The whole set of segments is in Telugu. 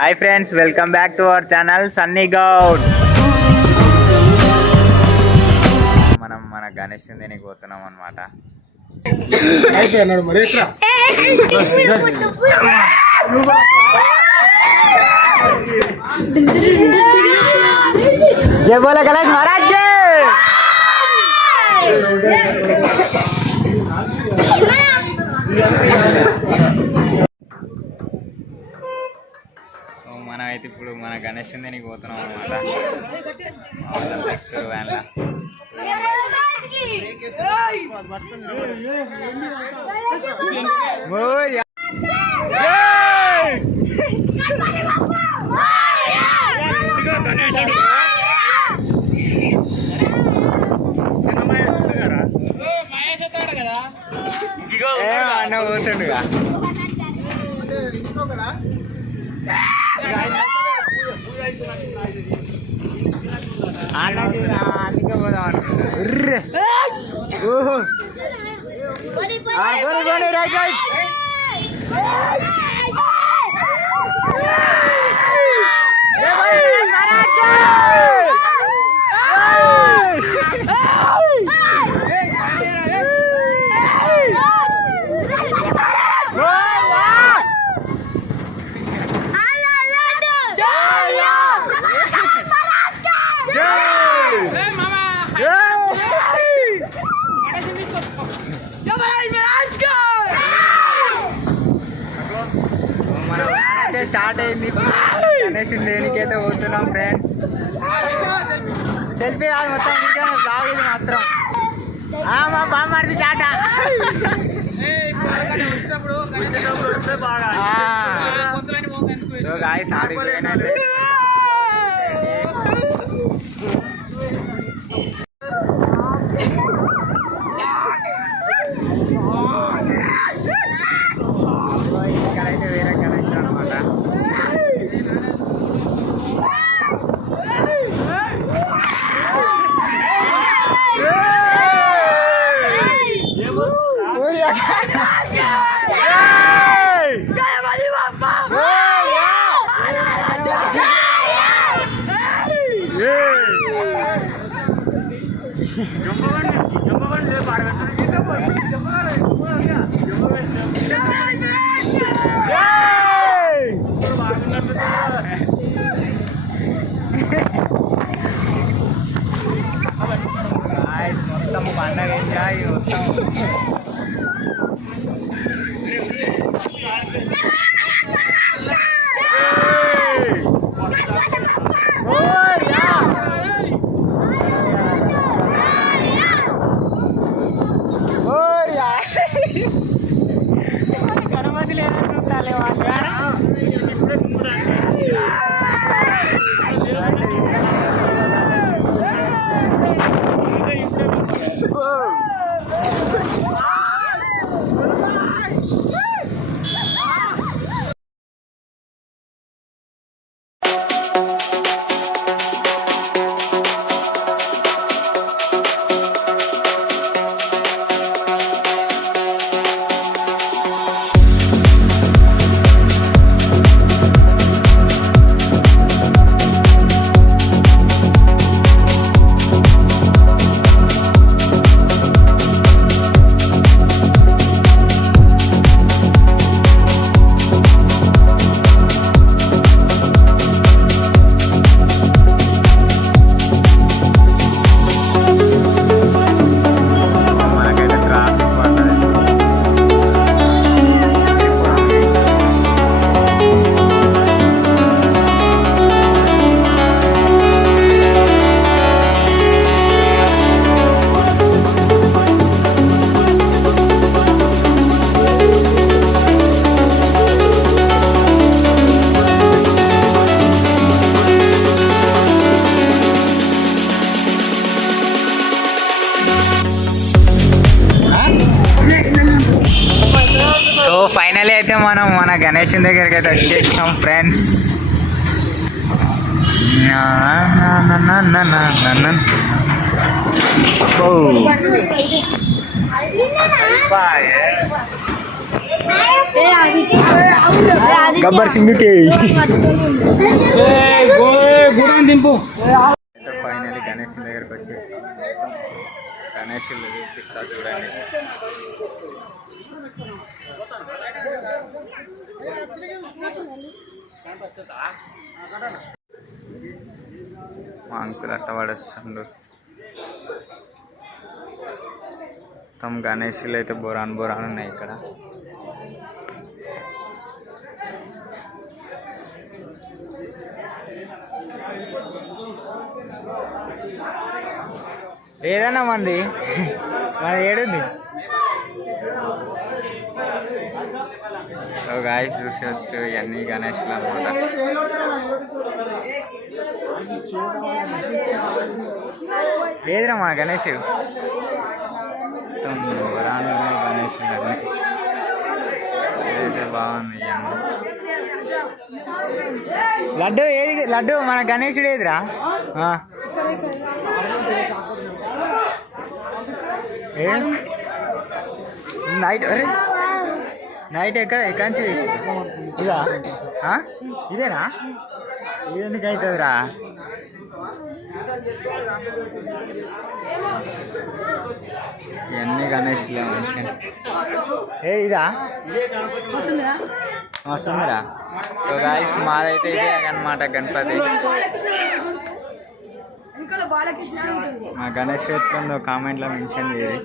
Hi friends, welcome back to our channel Sunny Goud. మనం మన గణేష్ దేనికి పోతున్నాం అన్నమాట. జై బోలో గణేష్ మహారాజ్ కి. మనం అయితే ఇప్పుడు మన గణేష్ దేనికి పోతున్నాం అన్నమాట. వ్యాన్లా అన్న పోతుండగా అందుకే పోదాం స్టార్ట్ అయింది. గణేష్ దేనికైతే పోతున్నాం ఫ్రెండ్స్. సెల్ఫీ కాదు మొత్తం బ్లాగ్ ఇది మాత్రం. మా బామ్మది టాటా. సో గాయ్స్ ఆడిపోయినట్టు ఇక్కడైతే వేరే కనెక్షన్ అనమాట. మొత్తం పండగ ఎంజాయ్ మొత్తం. గణపతి లేదా చూస్తాలే వాళ్ళు. ఫైనలీ అయితే మనం మన గణేష్ దగ్గరికి అయితే వచ్చేసినాం ఫ్రెండ్స్. గబ్బర్ సింగ్ కి ఫైనల్లీ గణేష్ దగ్గరకు వచ్చి గణేష్ చూపిస్తా చూడండి. మా అంకుల్ అట్ట పడేస్తుండు. మొత్తం గణేష్లు అయితే బొరాన్ ఉన్నాయి ఇక్కడ. ఏదన్నా మంది మన ఏడుంది. సో గాయస్ చూసొచ్చు ఇవన్నీ గణేష్లు అనమాట. లేదురా మన గణేష్ మొత్తం రాను గణేష్ అన్నీ ఏదైతే బాగుంది. లడ్డు ఏది లడ్డు మన గణేశుడు ఏదిరా? నైట్ అరే నైట్ ఎక్కడి నుంచి ఇదా ఇదేనా? ఇదెందుకు అవుతుందిరా? ఇవన్నీ గణేష్లే మంచిగా. ఇదా వస్తుందిరా. సో గాయస్ మాదైతే ఇదే అనమాట గణపతి. మా గణేష్ ఎత్తుందో కామెంట్లో మెన్షన్ చేయాలి.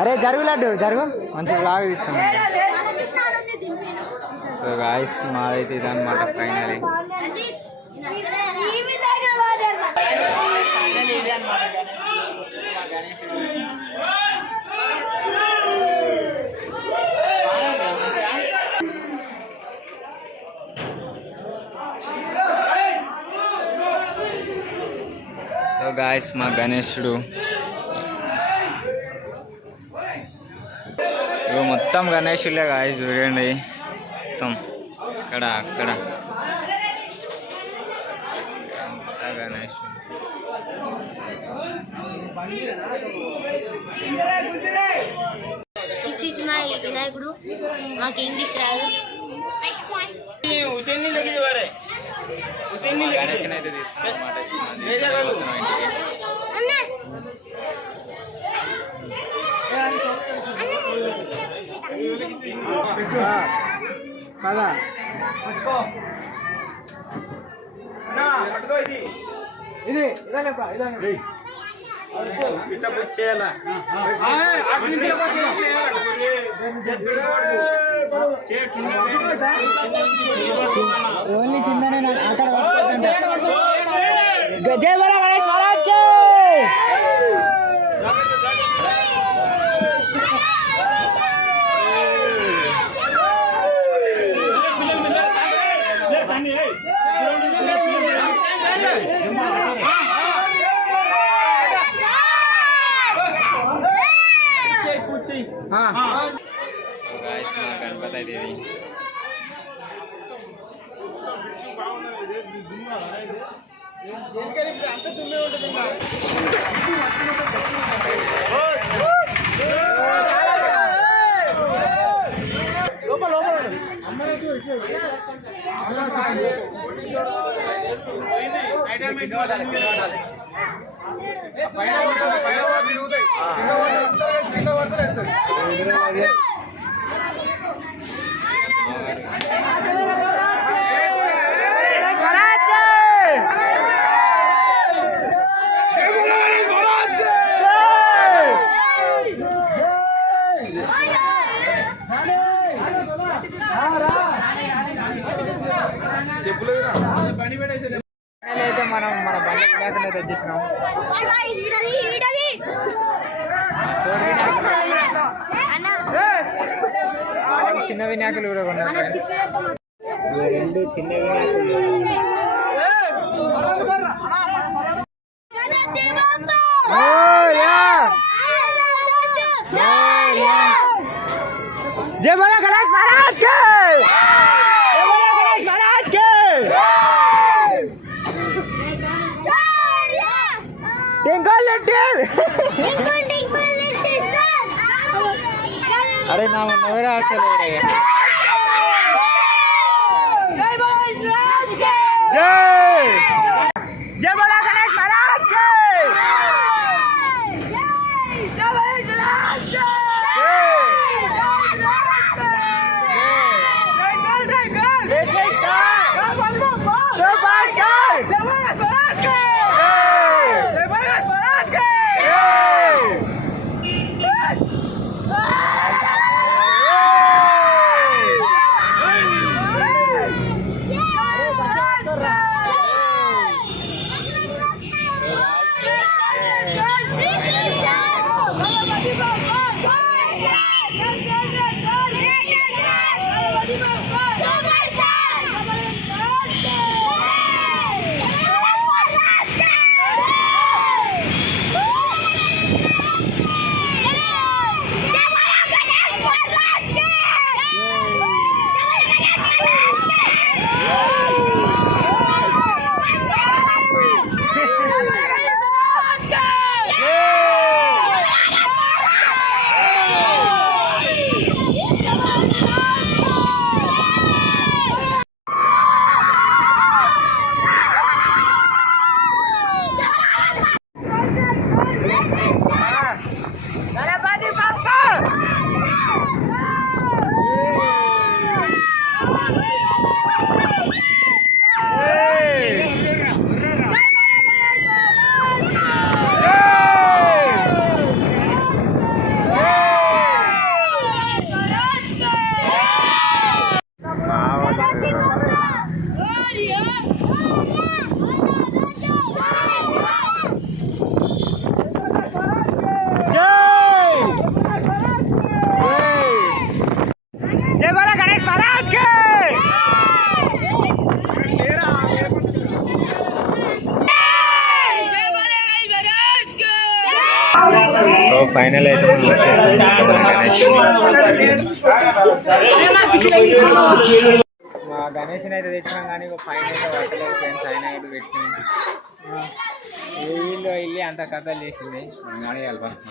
అరే జరుగు లడ్డు జరుగు, మంచి బ్లాగ్ తీస్తున్నాం. సో గాయస్ మాదైతే ఇదన్నమాట ఫైనలీ. సో గాయస్ మా గణేశుడు ఇవి మొత్తం గణేశులే గాయస్ చూడండి. మొత్తం అక్కడ అక్కడ గణేశుడు. వినాయకుడు మాకు ఇంగ్లీష్ రాదు. గణేశన్ అయితే తీసుకున్నమాట. ఓన్లీ కిందనే అక్కడ జై బోలో గణేష్ మహారాజ్ కి. గణపతి అయితే అయితే మనం మన బండి వినాయకుడిని తెచ్చినాం. చిన్న వినాయకులు కూడా కొన్నారు ఫ్రెండ్స్. రెండు చిన్న వినాయకులు. जय बोलो गणेश महाराज के, जय बोलो गणेश महाराज के. అరే నా నవ్వరా అసలు జై బోలా గణేష్ మహారాజ్ కి ఫైనల్ అయితే మా గణేష్ని అయితే తెచ్చినాం కానీ ఫైన్ అయితే పట్టలేదు ఫ్రెండ్స్. ఆయన అయితే పెట్టినాం వీళ్ళు వెళ్ళి అంత కథలు చేసింది అడగాలి ఫస్ట్.